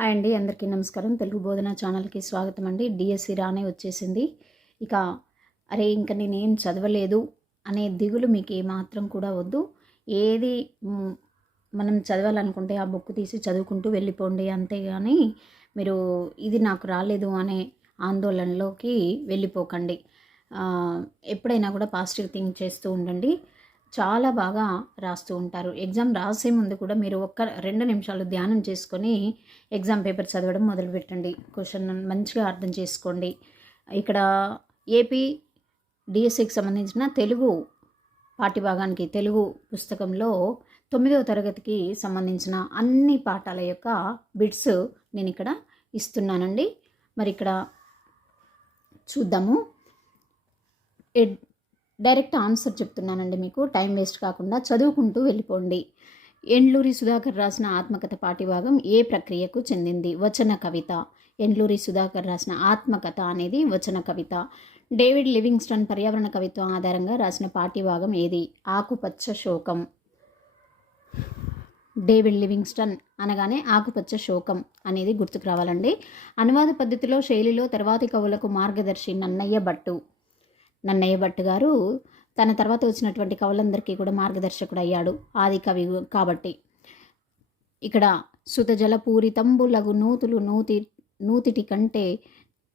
Hi అండి, అందరికీ నమస్కారం. తెలుగు బోధన ఛానల్కి స్వాగతం అండి. డిఎస్సి రానే వచ్చేసింది. ఇక అరే ఇంక నేనేం చదవలేదు అనే దిగులు మీకు ఏమాత్రం కూడా వద్దు. ఏది మనం చదవాలనుకుంటే ఆ బుక్ తీసి చదువుకుంటూ వెళ్ళిపోండి, అంతేగాని మీరు ఇది నాకు రాలేదు అనే ఆందోళనలోకి వెళ్ళిపోకండి. ఎప్పుడైనా కూడా పాజిటివ్ థింక్ చేస్తూ ఉండండి. చాలా బాగా రాస్తూ ఉంటారు. ఎగ్జామ్ రాసే ముందు కూడా మీరు 2 నిమిషాలు ధ్యానం చేసుకొని ఎగ్జామ్ పేపర్ చదవడం మొదలుపెట్టండి. క్వశ్చన్ మంచిగా అర్థం చేసుకోండి. ఇక్కడ ఏపీ డిఎస్సికి సంబంధించిన తెలుగు పాఠ్యభాగానికి తెలుగు పుస్తకంలో 9వ తరగతికి సంబంధించిన అన్ని పాఠాల యొక్క బిట్స్ నేను ఇక్కడ ఇస్తున్నానండి. మరి ఇక్కడ చూద్దాము. డైరెక్ట్ ఆన్సర్ చెప్తున్నానండి మీకు, టైం వేస్ట్ కాకుండా చదువుకుంటూ వెళ్ళిపోండి. ఎండ్లూరి సుధాకర్ రాసిన ఆత్మకథ పాఠ్యభాగం ఏ ప్రక్రియకు చెందింది? వచన కవిత. ఎండ్లూరి సుధాకర్ రాసిన ఆత్మకథ అనేది వచన కవిత. డేవిడ్ లివింగ్స్టన్ పర్యావరణ కవిత్వం ఆధారంగా రాసిన పాఠ్యభాగం ఏది? ఆకుపచ్చ శోకం. డేవిడ్ లివింగ్స్టన్ అనగానే ఆకుపచ్చ శోకం అనేది గుర్తుకు రావాలండి. అనువాద పద్ధతిలో శైలిలో తర్వాతి కవులకు మార్గదర్శి నన్నయ్య భట్టు గారు తన తర్వాత వచ్చినటువంటి కవులందరికీ కూడా మార్గదర్శకుడు అయ్యాడు, ఆది కవి కాబట్టి. ఇక్కడ సుతజల పూరితంబులగు నూతులు నూతిటి కంటే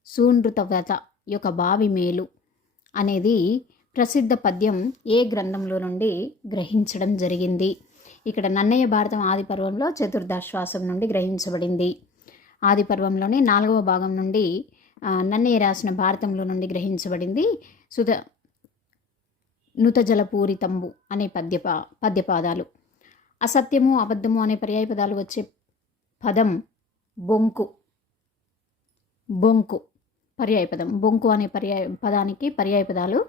సూనృతవత యొక్క బావి మేలు అనేది ప్రసిద్ధ పద్యం ఏ గ్రంథంలో నుండి గ్రహించడం జరిగింది? ఇక్కడ నన్నయ్య భారతం ఆది పర్వంలో చతుర్దశ్వాసం నుండి గ్రహించబడింది. ఆది పర్వంలోని 4వ భాగం నుండి నన్నయ్య రాసిన భారతంలో నుండి గ్రహించబడింది. నుతజలపూరితంబు అనే పద్యపాదాలు. అసత్యము అబద్ధము అనే పర్యాయ పదాలు వచ్చే పదం బొంకు పర్యాయపదం. బొంకు అనే పదానికి పర్యాయ పదాలు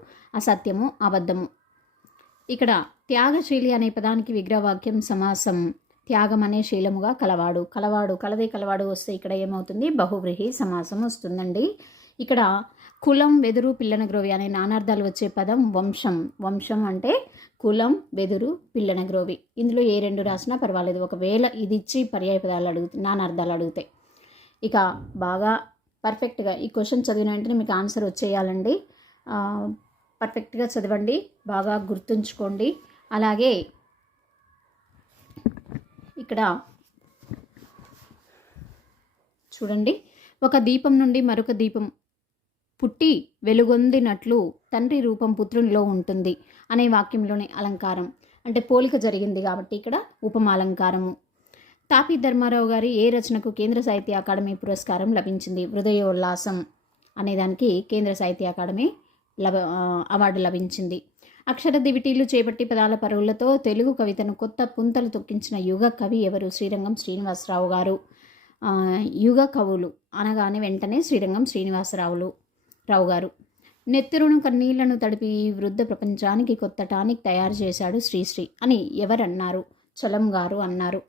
అసత్యము అబద్ధము. ఇక్కడ త్యాగశీలి అనే పదానికి విగ్రహవాక్యం సమాసం. త్యాగం అనే శీలముగా కలవాడు. కలదే కలవాడు వస్తే ఇక్కడ ఏమవుతుంది? బహువ్రీహి సమాసం వస్తుందండి. ఇక్కడ కులం, వెదురు, పిల్లనగ్రోవి అనే నానార్థాలు వచ్చే పదం వంశం. వంశం అంటే కులం, వెదురు, పిల్లనగ్రోవి. ఇందులో ఏ 2 రాసినా పర్వాలేదు. ఒకవేళ ఇది ఇచ్చి పర్యాయ పదాలు నానార్థాలు అడిగితే ఇక బాగా పర్ఫెక్ట్గా ఈ క్వశ్చన్ చదివిన వెంటనే మీకు ఆన్సర్ వచ్చేయాలండి. పర్ఫెక్ట్గా చదవండి, బాగా గుర్తుంచుకోండి. అలాగే ఇక్కడ చూడండి, ఒక దీపం నుండి మరొక దీపం పుట్టి వెలుగొందినట్లు తండ్రి రూపం పుత్రునిలో ఉంటుంది అనే వాక్యంలోని అలంకారం అంటే పోలిక జరిగింది కాబట్టి ఇక్కడ ఉపమాలంకారము. తాపీ ధర్మారావు గారి ఏ రచనకు కేంద్ర సాహిత్య అకాడమీ పురస్కారం లభించింది? హృదయోల్లాసం అనేదానికి కేంద్ర సాహిత్య అకాడమీ అవార్డు లభించింది. అక్షర దివిటీలు చేపట్టి పదాల పరుగులతో తెలుగు కవితను కొత్త పుంతలు తొక్కించిన యుగ కవి ఎవరు? శ్రీరంగం శ్రీనివాసరావు గారు. యుగ కవులు అనగానే వెంటనే శ్రీరంగం శ్రీనివాసరావు గారు. నెత్తురును కన్నీళ్లను తడిపి వృద్ధ ప్రపంచానికి కొత్త టానిక్ తయారు చేశాడు శ్రీశ్రీ అని ఎవరన్నారు? చలం గారు అన్నారు.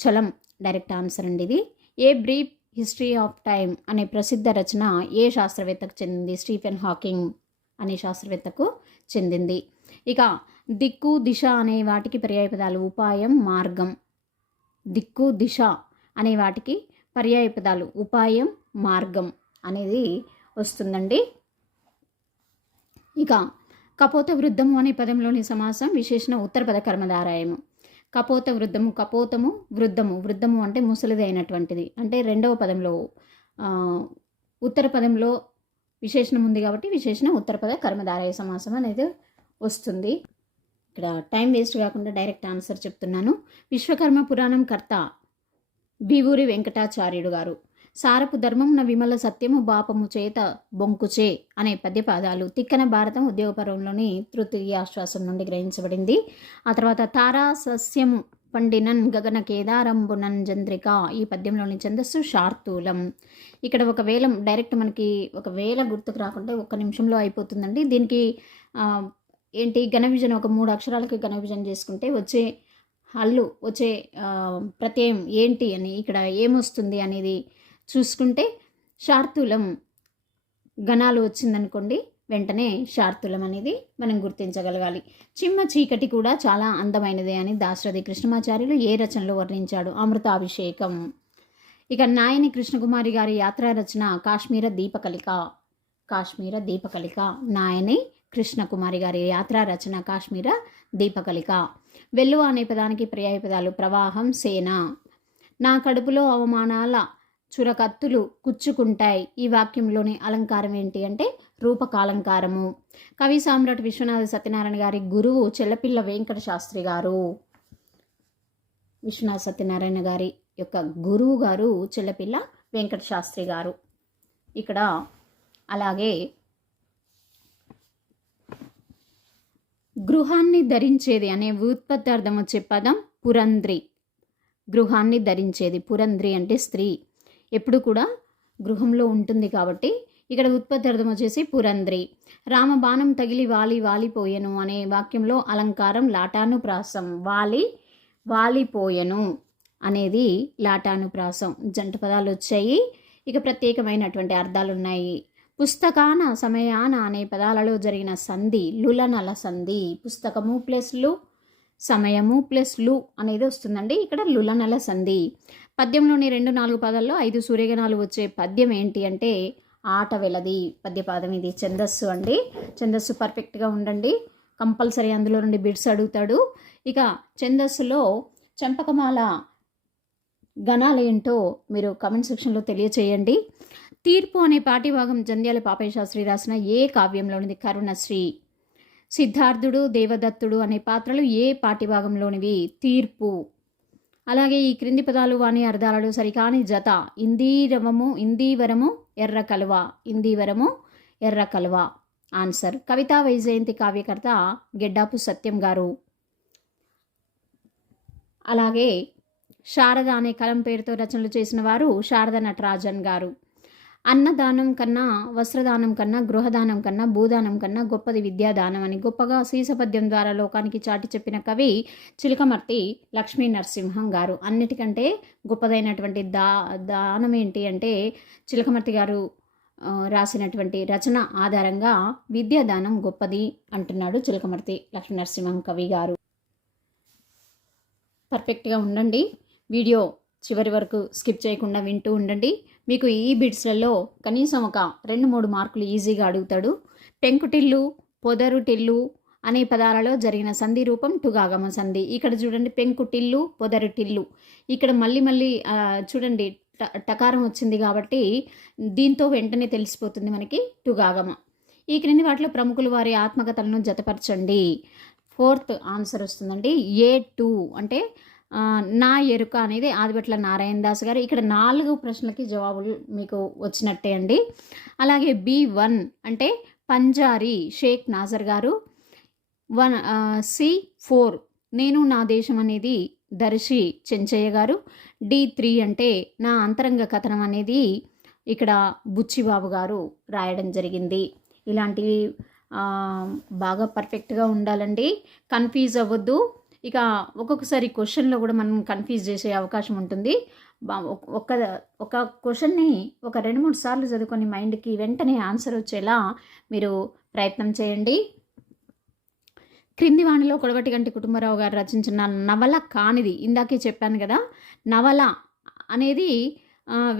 చలం డైరెక్ట్ ఆన్సర్ అండి ఇది. A brief history of time అనే ప్రసిద్ధ రచన ఏ శాస్త్రవేత్తకు చెందింది? స్టీఫెన్ హాకింగ్ అనే శాస్త్రవేత్తకు చెందింది. ఇక దిక్కు దిశ అనే వాటికి పర్యాయపదాలు ఉపాయం, మార్గం. దిక్కు దిశ అనే వాటికి పర్యాయపదాలు ఉపాయం, మార్గం అనేది వస్తుందండి. ఇక కపోత వృద్ధము అనే పదంలోని సమాసం విశేషణ ఉత్తరపద కర్మధారాయము. కపోత వృద్ధము, కపోతము, వృద్ధము అంటే ముసలిది అయినటువంటిది. అంటే 2వ పదంలో ఉత్తర పదంలో విశేషణం ఉంది కాబట్టి విశేషణ ఉత్తరపద కర్మధారయ సమాసం అనేది వస్తుంది. ఇక్కడ టైం వేస్ట్ కాకుండా డైరెక్ట్ ఆన్సర్ చెప్తున్నాను. విశ్వకర్మ పురాణం కర్త బివూరి వెంకటాచార్యుడు గారు. సారపు ధర్మమున విమల సత్యము బాపము చేత బొంకుచే అనే పద్యపాదాలు తిక్కన భారతం ఉద్యోగ పర్వంలోని తృతీయాశ్వాసం నుండి గ్రహించబడింది. ఆ తర్వాత తారా సస్యము పండినన్ గగన కేదారంబునన్ చంద్రిక ఈ పద్యంలోని ఛందస్సు శార్తూలం. ఇక్కడ ఒకవేళ డైరెక్ట్ మనకి ఒకవేళ గుర్తుకు రాకుంటే 1 నిమిషంలో అయిపోతుందండి. దీనికి ఏంటి ఘన విజన్, ఒక 3 అక్షరాలకి ఘన విజన్ చేసుకుంటే వచ్చే ప్రత్యయం ఏంటి అని ఇక్కడ ఏమొస్తుంది అనేది చూసుకుంటే శార్తూలం గణాలు వచ్చిందనుకోండి, వెంటనే శార్తులం అనేది మనం గుర్తించగలగాలి. చిమ్మ చీకటి కూడా చాలా అందమైనదే అని దాశరథి కృష్ణమాచార్యులు ఏ రచనలో వర్ణించాడు? అమృతాభిషేకం. ఇక నాయని కృష్ణకుమారి గారి యాత్రా రచన కాశ్మీర దీపకళిక. కాశ్మీర దీపకళిక. నాయని కృష్ణకుమారి గారి యాత్రా రచన కాశ్మీర దీపకళిక. వెల్లువ అనే పదానికి పర్యాయ పదాలు ప్రవాహం, సేన. నా కడుపులో అవమానాల చురకత్తులు కుచ్చుకుంటాయి. ఈ వాక్యంలోని అలంకారం ఏంటి అంటే రూపకాలంకారము. కవి సామ్రాట్ విశ్వనాథ సత్యనారాయణ గారి గురువు చెల్లపిల్ల వెంకట శాస్త్రి గారు. విశ్వనాథ సత్యనారాయణ గారి యొక్క గురువు గారు చెల్లపిల్ల వెంకట శాస్త్రి గారు. ఇక్కడ అలాగే గృహాన్ని ధరించేది అనే వ్యుత్పత్తార్థం వచ్చే పదం పురంధ్రి. గృహాన్ని ధరించేది. పురంధ్రి అంటే స్త్రీ, ఎప్పుడు కూడా గృహంలో ఉంటుంది కాబట్టి ఇక్కడ ఉత్పత్తార్థం వచ్చేసి పురంధ్రి. రామబాణం తగిలి వాలిపోయెను అనే వాక్యంలో అలంకారం లాటానుప్రాసం. వాలిపోయెను అనేది లాటానుప్రాసం. జంట పదాలు వచ్చాయి. ఇక ప్రత్యేకమైనటువంటి అర్థాలు ఉన్నాయి. పుస్తకాన, సమయాన అనే పదాలలో జరిగిన సంధి లులనల సంధి. పుస్తకము ప్లస్ లు, సమయము ప్లస్ లు అనేది వస్తుందండి. ఇక్కడ లులనల సంధి. పద్యంలోని 2-4 పదాల్లో 5 సూర్యగణాలు వచ్చే పద్యం ఏంటి అంటే ఆట వెలది పద్యపాదం. ఇది ఛందస్సు అండి. ఛందస్సు పర్ఫెక్ట్గా ఉండండి. కంపల్సరీ అందులో నుండి బిట్స్ అడుగుతాడు. ఇక ఛందస్సులో చంపకమాల గణాలు ఏంటో మీరు కామెంట్ సెక్షన్లో తెలియచేయండి. తీర్పు అనే పాఠ్యభాగం జంధ్యాల పాపయ్య శాస్త్రి రాసిన ఏ కావ్యంలోనిది? కరుణశ్రీ. సిద్ధార్థుడు, దేవదత్తుడు అనే పాత్రలు ఏ పాఠ్యభాగంలోనివి? తీర్పు. అలాగే ఈ క్రింది పదాలు వాని అర్థాలలో సరికాని జత. ఇందీవరము ఎర్ర కలువ. ఇందీవరము ఎర్ర కలువ ఆన్సర్. కవితా వైజయంతి కావ్యకర్త గెడ్డాపు సత్యం గారు. అలాగే శారద అనే కలం పేరుతో రచనలు చేసిన వారు శారద నటరాజన్ గారు. అన్నదానం కన్నా, వస్త్రదానం కన్నా, గృహదానం కన్నా, భూదానం కన్నా గొప్పది విద్యాదానం అని గొప్పగా సీసపద్యం ద్వారా లోకానికి చాటి చెప్పిన కవి చిలకమర్తి లక్ష్మీ నరసింహం గారు. అన్నిటికంటే గొప్పదైనటువంటి దానం ఏంటి అంటే చిలకమర్తి గారు రాసినటువంటి రచన ఆధారంగా విద్యాదానం గొప్పది అంటున్నాడు చిలకమర్తి లక్ష్మీ నరసింహం కవి గారు. పర్ఫెక్ట్గా ఉండండి. వీడియో చివరి వరకు స్కిప్ చేయకుండా వింటూ ఉండండి. మీకు ఈ బిట్స్లలో కనీసం ఒక 2-3 మార్కులు ఈజీగా అడుగుతాడు. పెంకుటిల్లు, పొదరుటిల్లు అనే పదాలలో జరిగిన సంధి రూపం టుగాగమ సంధి. ఇక్కడ చూడండి, పెంకుటిల్లు, పొదరుటిల్లు. ఇక్కడ మళ్ళీ చూడండి టకారం వచ్చింది కాబట్టి దీంతో వెంటనే తెలిసిపోతుంది మనకి టుగాగమ. ఈ క్రింది వాటిలో ప్రముఖులు వారి ఆత్మకథలను జతపరచండి. 4th ఆన్సర్ వస్తుందండి. A2 అంటే నా ఎరుక అనేది ఆదిభట్ల నారాయణ దాస్ గారు. ఇక్కడ 4 ప్రశ్నలకి జవాబులు మీకు వచ్చినట్టే అండి. అలాగే B1 అంటే పంజారి షేక్ నాజర్ గారు. C4 నేను నా దేశం అనేది దర్శి చెంచయ్య గారు. D3 అంటే నా అంతరంగ కథనం అనేది ఇక్కడ బుచ్చిబాబు గారు రాయడం జరిగింది. ఇలాంటివి బాగా పర్ఫెక్ట్గా ఉండాలండి. కన్ఫ్యూజ్ అవ్వద్దు. ఇక ఒక్కొక్కసారి క్వశ్చన్లో కూడా మనం కన్ఫ్యూజ్ చేసే అవకాశం ఉంటుంది. ఒక క్వశ్చన్ని ఒక 2-3 సార్లు చదువుకొని మైండ్కి వెంటనే ఆన్సర్ వచ్చేలా మీరు ప్రయత్నం చేయండి. క్రింది వాణిలో కొడవటిగంటి కుటుంబరావు గారు రచించిన నవల కానిది. ఇందాకే చెప్పాను కదా, నవల అనేది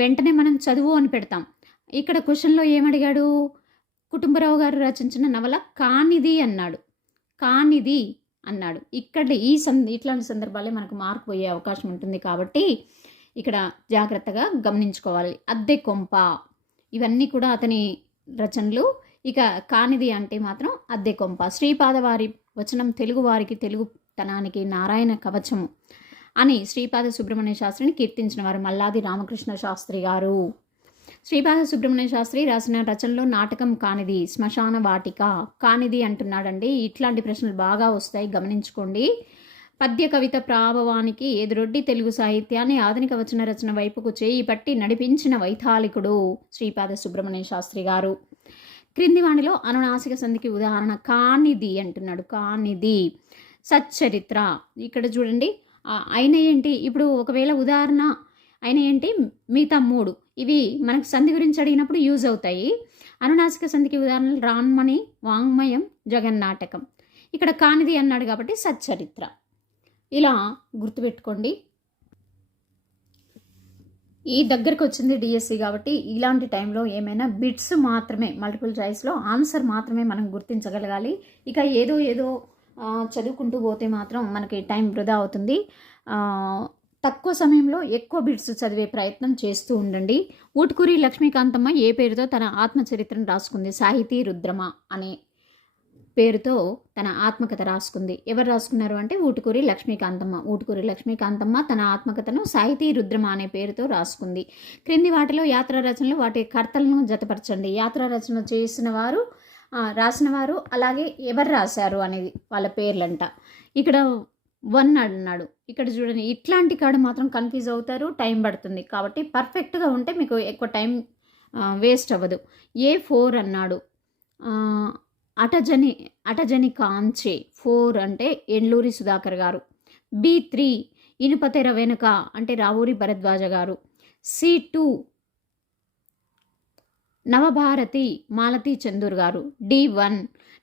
వెంటనే మనం చదువు అని పెడతాం. ఇక్కడ క్వశ్చన్లో ఏమడిగాడు? కుటుంబరావు గారు రచించిన నవల కానిది అన్నాడు. కానిది అన్నాడు. ఇక్కడ ఇట్లాంటి సందర్భాలే మనకు మార్కు పోయే అవకాశం ఉంటుంది కాబట్టి ఇక్కడ జాగ్రత్తగా గమనించుకోవాలి. అద్దె కొంప ఇవన్నీ కూడా అతని రచనలు. ఇక కానిది అంటే మాత్రం అద్దె కొంప. శ్రీపాదవారి వచనం తెలుగు వారికి తెలుగుతనానికి నారాయణ కవచము అని శ్రీపాద సుబ్రహ్మణ్య శాస్త్రిని కీర్తించిన వారు మల్లాది రామకృష్ణ శాస్త్రి గారు. శ్రీపాద సుబ్రహ్మణ్య శాస్త్రి రాసిన రచనలో నాటకం కానిది, శ్మశాన వాటిక కానిది అంటున్నాడండి. ఇట్లాంటి ప్రశ్నలు బాగా వస్తాయి, గమనించుకోండి. పద్య కవిత ప్రాభవానికి ఎదురొడ్డి తెలుగు సాహిత్యాన్ని ఆధునిక వచన రచన వైపుకు చేయి పట్టి నడిపించిన వైతాళికుడు శ్రీపాద సుబ్రహ్మణ్య శాస్త్రి గారు. క్రింది వాణిలో అనునాసిక సంధికి ఉదాహరణ కానిది అంటున్నాడు. కానిది. సచ్చరిత్ర. ఇక్కడ చూడండి, ఆయన ఏంటి? ఇప్పుడు ఒకవేళ ఉదాహరణ ఆయన ఏంటి, మిగతా 3 ఇవి మనకు సంధి గురించి అడిగినప్పుడు యూజ్ అవుతాయి. అనునాసిక సంధికి ఉదాహరణలు రాన్మణి, వాంగ్మయం, జగన్నాటకం. ఇక్కడ కానిది అన్నాడు కాబట్టి సచ్చరిత్ర. ఇలా గుర్తుపెట్టుకోండి. ఈ దగ్గరకు వచ్చింది డిఎస్సి కాబట్టి ఇలాంటి టైంలో ఏమైనా బిట్స్ మాత్రమే, మల్టిపుల్ చాయిస్లో ఆన్సర్ మాత్రమే మనం గుర్తించగలగాలి. ఇక ఏదో చదువుకుంటూ పోతే మాత్రం మనకి టైం వృధా అవుతుంది. తక్కువ సమయంలో ఎక్కువ బిట్స్ చదివే ప్రయత్నం చేస్తూ ఉండండి. ఊటుకూరి లక్ష్మీకాంతమ్మ ఏ పేరుతో తన ఆత్మచరిత్రను రాసుకుంది? సాహితీ రుద్రమ అనే పేరుతో తన ఆత్మకథ రాసుకుంది. ఎవరు రాసుకున్నారు అంటే ఊటుకూరి లక్ష్మీకాంతమ్మ. ఊటుకూరి లక్ష్మీకాంతమ్మ తన ఆత్మకథను సాహితీ రుద్రమ అనే పేరుతో రాసుకుంది. క్రింది వాటిలో యాత్రా రచనలు వాటి కర్తలను జతపరచండి. యాత్రా రచన చేసిన వారు, రాసిన వారు, అలాగే ఎవరు రాశారు అనేది వాళ్ళ పేర్లంట. ఇక్కడ 1 అన్నాడు. ఇక్కడ చూడండి, ఇట్లాంటి కాడ మాత్రం కన్ఫ్యూజ్ అవుతారు, టైం పడుతుంది. కాబట్టి పర్ఫెక్ట్గా ఉంటే మీకు ఎక్కువ టైం వేస్ట్ అవ్వదు. A4 అన్నాడు. అటజని కాంచే. 4 అంటే ఎండ్లూరి సుధాకర్ గారు. B3 ఇనుపతెర వెనుక అంటే రావూరి భరద్వాజ గారు. C2 నవభారతి మాలతీ చందూర్ గారు. D1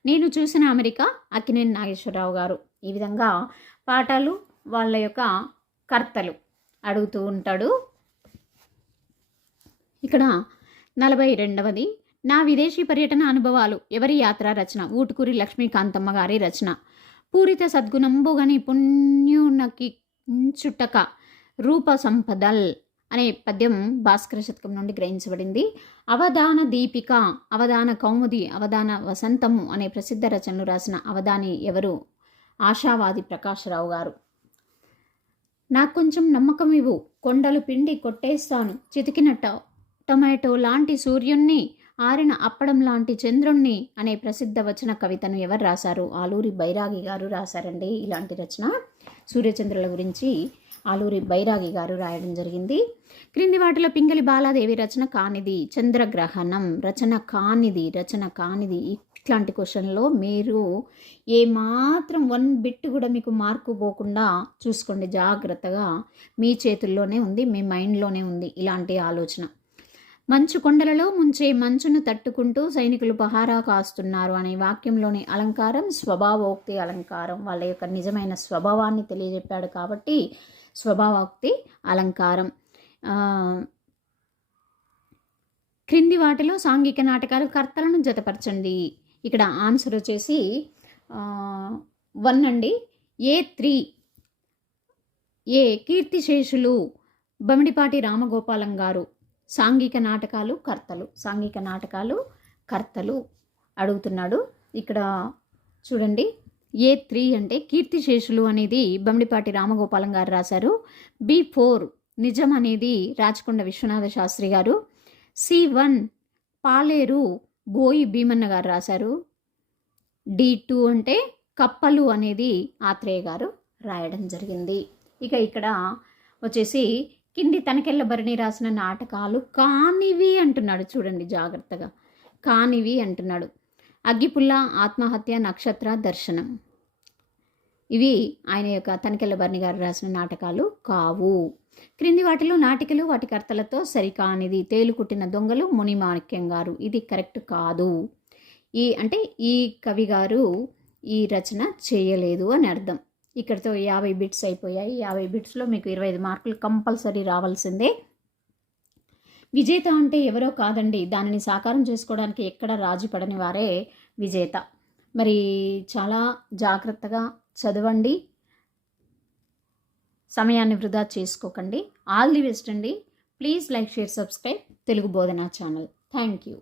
నేను చూసిన అమెరికా అక్కినేని నాగేశ్వరరావు గారు. ఈ విధంగా పాఠాలు వాళ్ళ యొక్క కర్తలు అడుగుతూ ఉంటాడు. ఇక్కడ 42వది నా విదేశీ పర్యటన అనుభవాలు. ఎవరి యాత్ర రచన? ఊటుకూరి లక్ష్మీకాంతమ్మ గారి రచన. పూరిత సద్గుణంబుగని పుణ్యునకి చుట్టక రూప సంపదల్ అనే పద్యం భాస్కర శతకం నుండి గ్రహించబడింది. అవధాన దీపిక, అవధాన కౌముది, అవధాన వసంతము అనే ప్రసిద్ధ రచనలు రాసిన అవధాని ఎవరు? ఆశావాది ప్రకాశరావు గారు. నాకు కొంచెం నమ్మకం ఇవ్వు, కొండలు పిండి కొట్టేస్తాను, చితికిన టొమాటో లాంటి సూర్యుణ్ణి, ఆరిన అప్పడం లాంటి చంద్రుణ్ణి అనే ప్రసిద్ధ వచన కవితను ఎవరు రాశారు? ఆలూరి బైరాగి గారు రాశారండి. ఇలాంటి రచన సూర్యచంద్రుల గురించి ఆలూరి బైరాగి గారు రాయడం జరిగింది. క్రింది వాటిలో పింగళి బాలాదేవి రచన కానిది? చంద్రగ్రహణం రచన కానిది. ఇట్లాంటి క్వశ్చన్లో మీరు ఏమాత్రం 1 బిట్ కూడా మీకు మార్కు పోకుండా చూసుకోండి జాగ్రత్తగా. మీ చేతుల్లోనే ఉంది, మీ మైండ్లోనే ఉంది ఇలాంటి ఆలోచన. మంచు కొండలలో ముంచే మంచును తట్టుకుంటూ సైనికులు పహారా కాస్తున్నారు అనే వాక్యంలోని అలంకారం స్వభావోక్తి అలంకారం. వాళ్ళ యొక్క నిజమైన స్వభావాన్ని తెలియజెప్పాడు కాబట్టి స్వభావోక్తి అలంకారం. క్రింది వాటిలో సాంఘిక నాటకాలు కర్తలను జతపరచండి. ఇక్కడ ఆన్సర్ వచ్చేసి 1 అండి. A3 కీర్తిశేషులు బమిడిపాటి రామగోపాలం గారు. సాంఘిక నాటకాలు కర్తలు అడుగుతున్నాడు. ఇక్కడ చూడండి, A3 అంటే కీర్తిశేషులు అనేది బమిడిపాటి రామగోపాలం గారు రాశారు. B4 నిజం అనేది రాచకొండ విశ్వనాథ శాస్త్రి గారు. C1 పాలేరు బోయి భీమన్న గారు రాశారు. D2 అంటే కప్పలు అనేది ఆత్రేయ గారు రాయడం జరిగింది. ఇక ఇక్కడ వచ్చేసి కింది తనకెళ్ళ భరణి రాసిన నాటకాలు కానివి అంటున్నాడు. చూడండి జాగ్రత్తగా, కానివి అంటున్నాడు. అగ్గిపుల్ల, ఆత్మహత్య, నక్షత్ర, దర్శనం ఇవి ఆయన యొక్క తనకెళ్ళ భరణి గారు రాసిన నాటకాలు కావు. క్రింది వాటిలో నాటికలు వాటి కర్తలతో సరికానిది? తేలుకుట్టిన దొంగలు మునిమాణిక్యం గారు. ఇది కరెక్ట్ కాదు. అంటే ఈ కవి గారు ఈ రచన చేయలేదు అని అర్థం. ఇక్కడితో 50 బిట్స్ అయిపోయాయి. 50 బిట్స్లో మీకు 25 మార్కులు కంపల్సరీ రావాల్సిందే. విజేత అంటే ఎవరో కాదండి, దానిని సాకారం చేసుకోవడానికి ఎక్కడ రాజీ పడని వారే విజేత. మరి చాలా జాగ్రత్తగా చదవండి, సమయాన్ని వృధా చేసుకోకండి. ఆల్ ది బెస్ట్ అండి. Please like, share, subscribe Telugu బోధనా ఛానల్. Thank you.